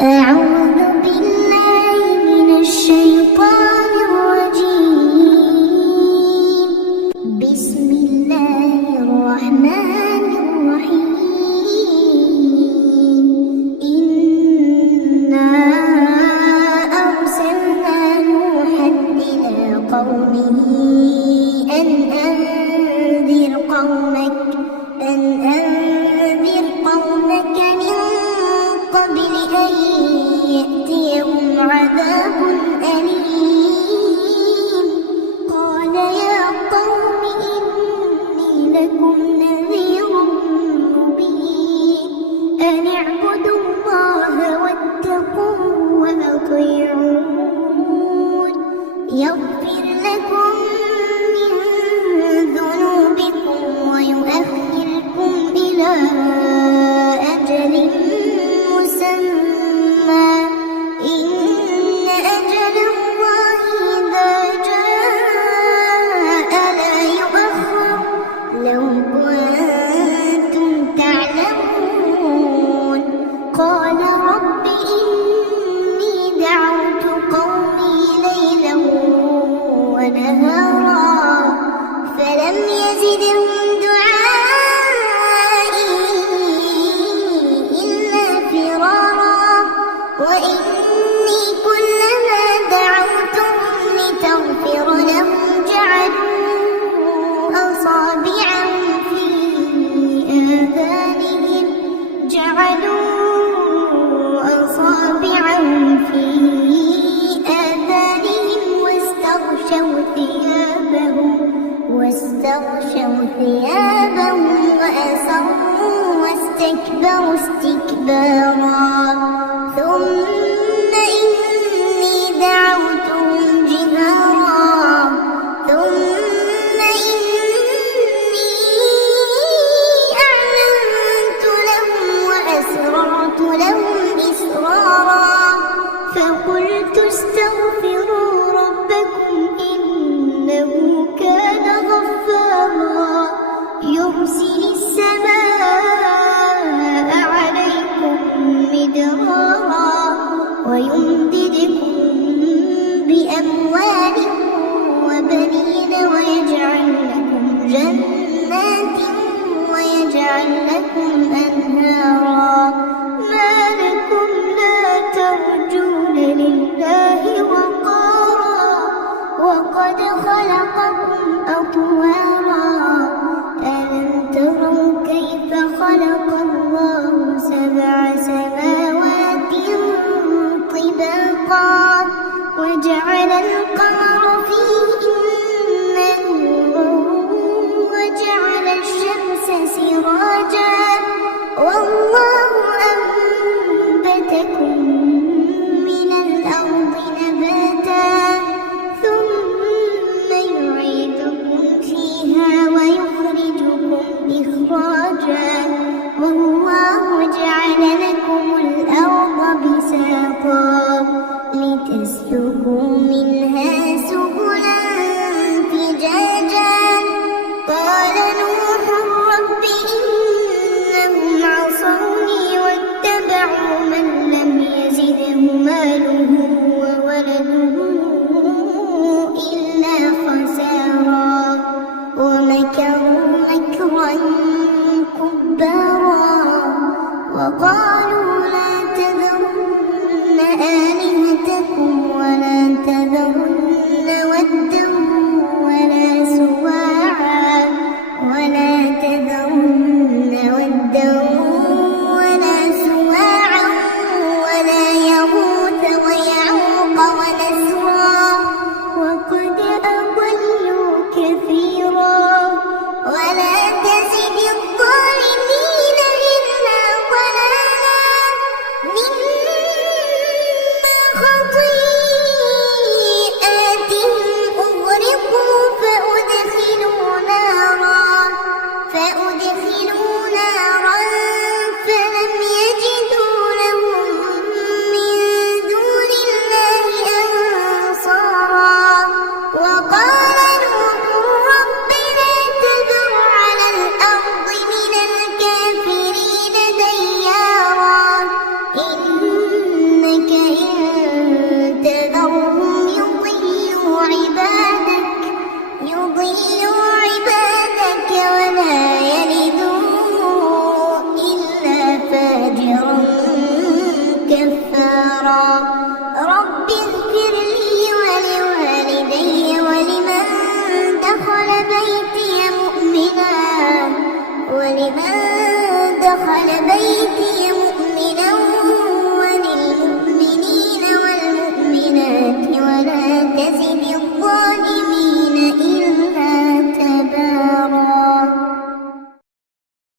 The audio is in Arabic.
أعوذ بالله من الشيطان الرجيم. بسم الله الرحمن الرحيم. إنا أرسلنا نوحا إلى قومه أن أنذر قومك من قبل أن يأتيهم عذاب أليم. قال يا قوم إني لكم نذير مبين. أن اعبدوا الله واتقوه وأطيعون يغفر لكم من ذنوبكم ويؤخركم إلى أجل مسمى. إن أجل الله إذا جاء لا يؤخر لو كنتم تعلمون. قال رب إني دعوت قومي ليلا ونهارا فلم يزدهم دعائي إلا فرارا. وإني كلما دعوتهم لتغفر لهم جعلوا أصابعهم في آذانهم واستغشوا ثيابهم وأصروا واستكبروا استكبارا. ثم إني دعوتهم جهارا ثم إني أعلنت لهم وأسررت لهم إسرارا. فقلت استغفروا ربكم إنه كان غفارا يرسل السماء عليكم مدرارا ويمددكم بأموال وبنين ويجعل لكم جنات ويجعل لكم أنهارا. ما لكم لا ترجون لله وقارا وقد خلقكم أطوارا. ألم تروا كيف خلق الله 7 سماوات طباقا وجعل القمر فيهن نورا وجعل الشمس سراجا والله أنبتكم